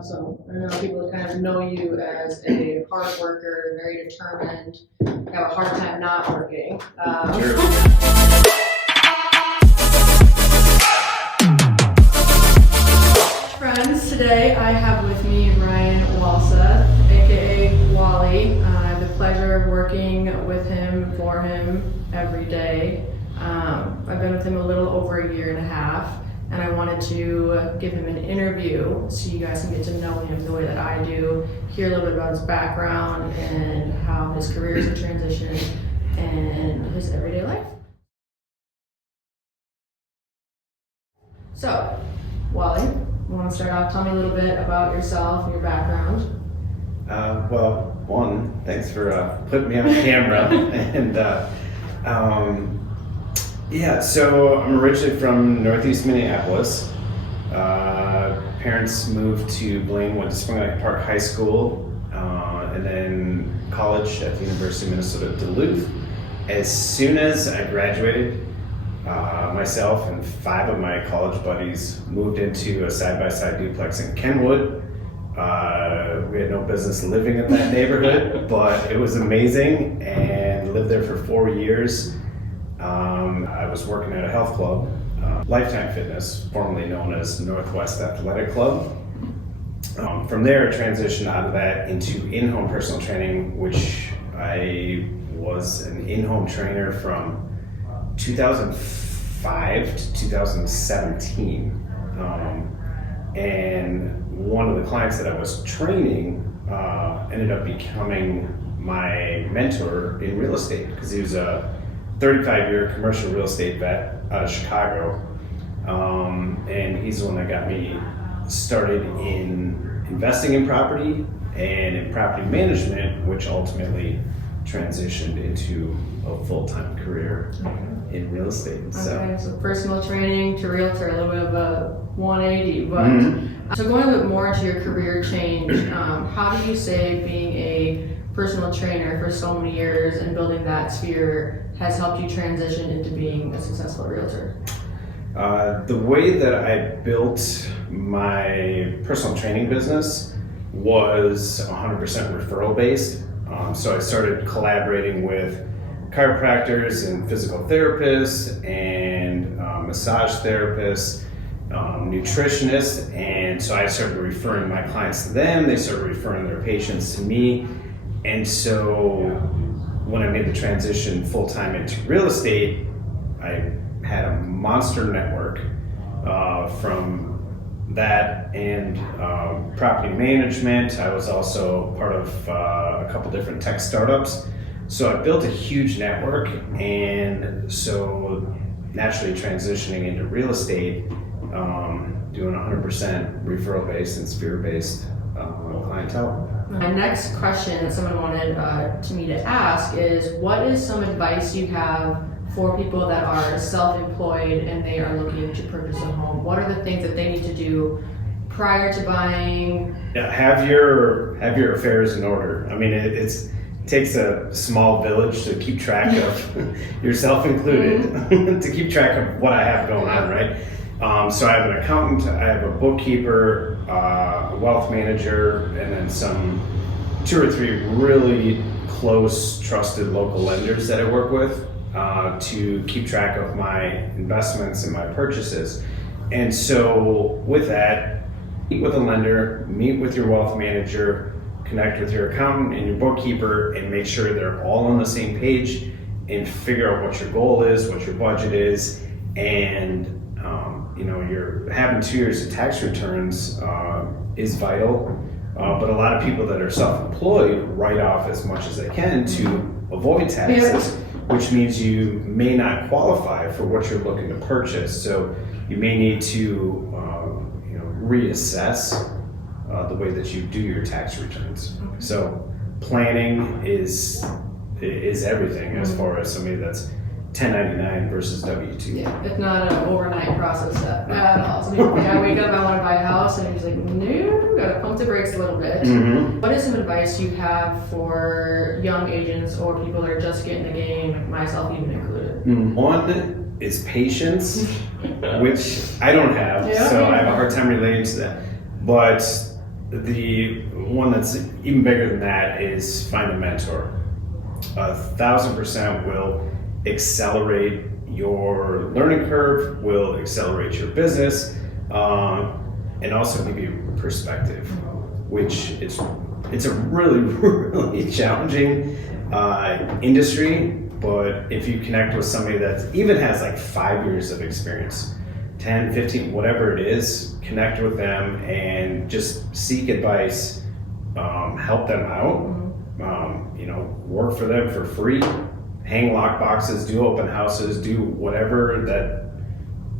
So I know people kind of know you as a hard worker, very determined, have a hard time not working. Friends, today I have with me Ryan Walseth, aka Wally. I have the pleasure of working with him, for him, every day. I've been with him a little over a year and a half, and I wanted to give him an interview so you guys can get to know him the way that I do, hear a little bit about his background and how his career is a transition and his everyday life. So, Wally, you want to start off? Tell me a little bit about yourself and your background. Thanks for putting me on camera. And so I'm originally from Northeast Minneapolis. Parents moved to Blaine, went to Spring Lake Park High School, and then college at the University of Minnesota Duluth. As soon as I graduated, myself and 5 of my college buddies moved into a side-by-side duplex in Kenwood. We had no business living in that neighborhood, but it was amazing, and lived there for 4 years. I was working at a health club, Lifetime Fitness, formerly known as Northwest Athletic Club. From there, I transitioned out of that into in-home personal training, which I was an in-home trainer from 2005 to 2017. And one of the clients that I was training ended up becoming my mentor in real estate, because he was a 35-year commercial real estate vet out of Chicago. And he's the one that got me started in investing in property and in property management, which ultimately transitioned into a full-time career in real estate. Okay, so personal training to realtor, a little bit of a 180, but so going a bit more into your career change, how do you say being a personal trainer for so many years and building that sphere has helped you transition into being a successful realtor? The way that I built my personal training business was 100% referral based. So I started collaborating with chiropractors and physical therapists and massage therapists, nutritionists, and so I started referring my clients to them. They started referring their patients to me. And so when I made the transition full-time into real estate, I had a monster network from that and property management. I was also part of a couple different tech startups. So I built a huge network, and so naturally transitioning into real estate, doing 100% referral-based and sphere-based clientele. My next question that someone wanted me to ask is, what is some advice you have for people that are self-employed and they are looking to purchase a home? What are the things that they need to do prior to buying? Yeah, have your affairs in order. I mean, it takes a small village to keep track of, yourself included, to keep track of what I have going on, right? So I have an accountant, I have a bookkeeper, a wealth manager, and then 2 or 3 really close, trusted local lenders that I work with to keep track of my investments and my purchases. And so with that, meet with a lender, meet with your wealth manager, connect with your accountant and your bookkeeper, and make sure they're all on the same page and figure out what your goal is, what your budget is, and you're having 2 years of tax returns is vital, but a lot of people that are self-employed write off as much as they can to avoid taxes, which means you may not qualify for what you're looking to purchase. So you may need to reassess the way that you do your tax returns. So planning is everything as far as somebody that's 1099 versus W-2. Yeah, it's not an overnight process at all. Some people think, I wake up, I want to buy a house, and you're just like, no, gotta pump the brakes a little bit. What is some advice you have for young agents or people that are just getting the game, myself even included? One is patience, which I don't have, so I have a hard time relating to that. But the one that's even bigger than that is find a mentor. 1,000% will accelerate your learning curve, will accelerate your business, and also give you perspective, which it's a really, really challenging industry. But if you connect with somebody that even has like 5 years of experience, 10, 15, whatever it is, connect with them and just seek advice, help them out, work for them for free, hang lock boxes, do open houses, do whatever that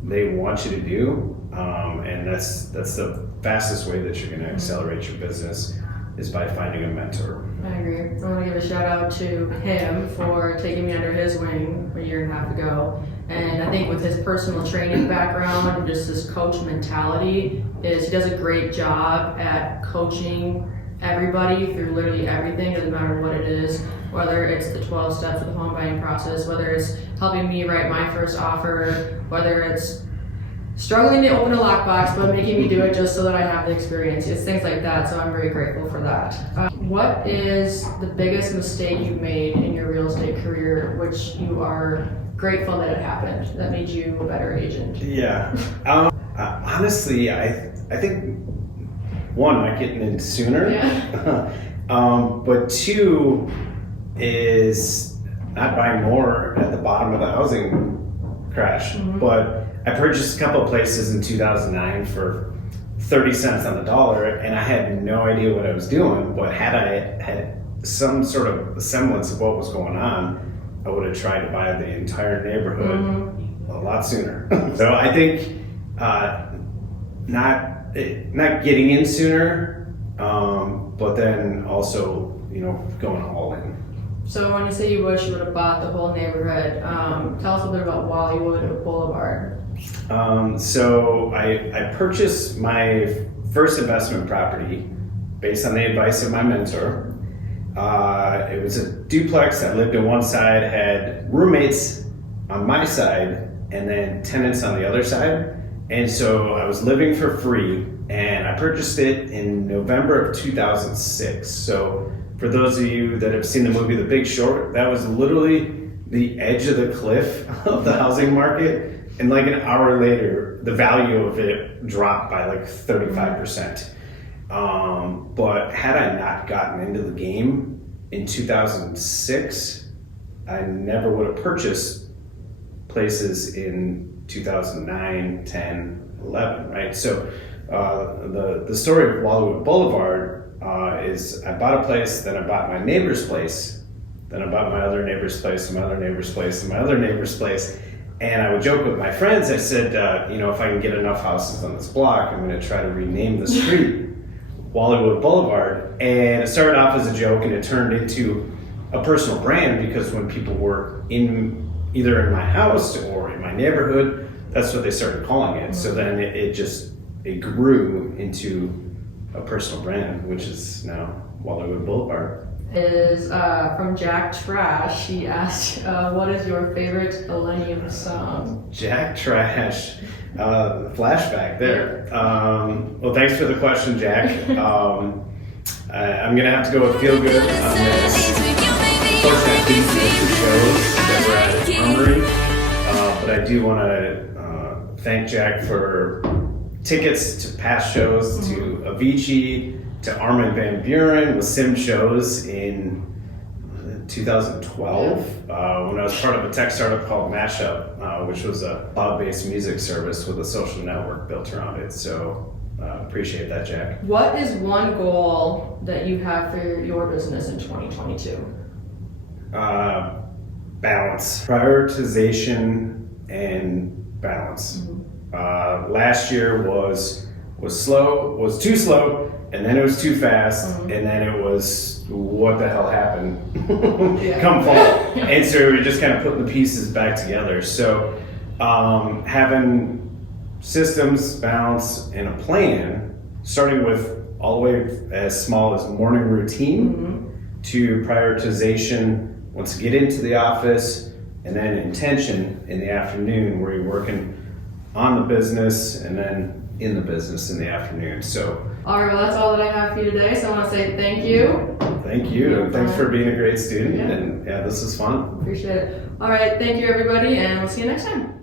they want you to do. And that's the fastest way that you're going to accelerate your business is by finding a mentor. I agree. I want to give a shout out to him for taking me under his wing a year and a half ago. And I think with his personal training background and just his coach mentality is he does a great job at coaching everybody through literally everything, doesn't matter what it is, whether it's the 12 steps of the home buying process, whether it's helping me write my first offer, whether it's struggling to open a lockbox but making me do it just so that I have the experience. It's things like that, so I'm very grateful for that. What is the biggest mistake you've made in your real estate career, which you are grateful that it happened, that made you a better agent? Yeah. Honestly, I think one, not getting in sooner. Yeah. But two is not buying more at the bottom of the housing crash. Mm-hmm. But I purchased a couple of places in 2009 for 30 cents on the dollar, and I had no idea what I was doing. But had I had some sort of semblance of what was going on, I would have tried to buy the entire neighborhood a lot sooner. So I think not getting in sooner, but then also going all in. So when you say you wish you would have bought the whole neighborhood, tell us a bit about Wallywood Boulevard. So I purchased my first investment property based on the advice of my mentor. It was a duplex. I lived on one side, had roommates on my side, and then tenants on the other side. And so I was living for free, and I purchased it in November of 2006. So for those of you that have seen the movie The Big Short, that was literally the edge of the cliff of the housing market. And like an hour later, the value of it dropped by like 35%. But had I not gotten into the game in 2006, I never would have purchased places in 2009, 10, 11, right? So the story of Wallywood Boulevard is I bought a place, then I bought my neighbor's place, then I bought my other neighbor's place, and my other neighbor's place, and my other neighbor's place. And I would joke with my friends, I said, if I can get enough houses on this block, I'm going to try to rename the street Wallywood Boulevard. And it started off as a joke, and it turned into a personal brand because when people were either in my house or in my neighborhood, that's what they started calling it. So then it grew into a personal brand, which is now Wallywood Boulevard. Is from Jack Trash. He asked, what is your favorite Millennium song? Jack Trash, flashback there. Well, thanks for the question, Jack. I'm gonna have to go with Feel Good on this. Unfortunately, the shows that we're at Armory, but I do want to thank Jack for tickets to past shows, to Avicii, to Armin van Buren with Sim shows in 2012 when I was part of a tech startup called Mashup, which was a cloud-based music service with a social network built around it. So appreciate that, Jack. What is one goal that you have for your business in 2022? Balance, prioritization, and balance. Last year was too slow. And then it was too fast, and then it was, what the hell happened? Come fall. And so we were just kind of putting the pieces back together. So having systems, balance, and a plan, starting with all the way as small as morning routine to prioritization once you get into the office, and then intention in the afternoon where you're working on the business and then in the business in the afternoon. So all right, well, that's all that I have today. So I want to say thank you. Thank you. Thanks for being a great student. Yeah. And yeah, this is fun. Appreciate it. All right. Thank you, everybody, and we'll see you next time.